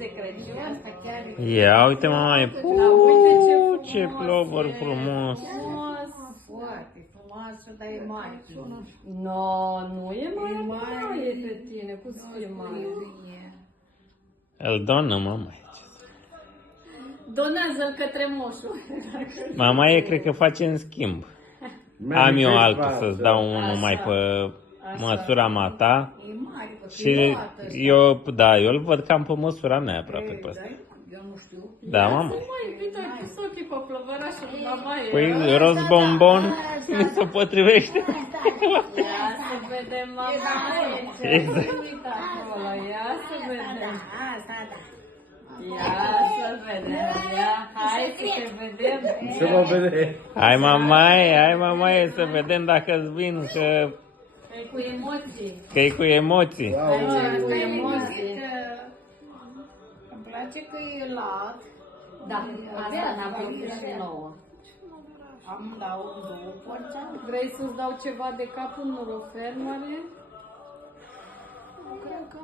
de Crăciun. Ia uite, mama, Uite ce plovăr e. frumos. Foarte frumoasă, dar e mare. No, nu e mai e pe tine, cum să fie mare? Îl donă, mama. Donează-l către moșul. Mama e, cred că face în schimb. Am eu altul să-ți dau unul mai pe măsura ma ta. E mare, Și eu, da, eu îl văd cam pe măsura mea aproape pe ăsta. Eu nu știu. Da, mama. Mai invit, ai pus ochii pe plăvărașul lui babaie. Păi, rost bombon mi se potrivește. Ia să vedem, mamaie, ce Exact. ai uit acolo, ia să vedem. Asta, da. Ia să vedem, ia, hai să te vedem. Se va vedea. Hai mamaie, să vedem dacă-ți vin, că E cu emoții. e cu emoții. Hai ce cu emoții. Îmi place că e lat. Da, asta n-a plăcut și nouă. Am la două porția. Vrei să-ți dau ceva de cap în nurofer, Marie? Cred că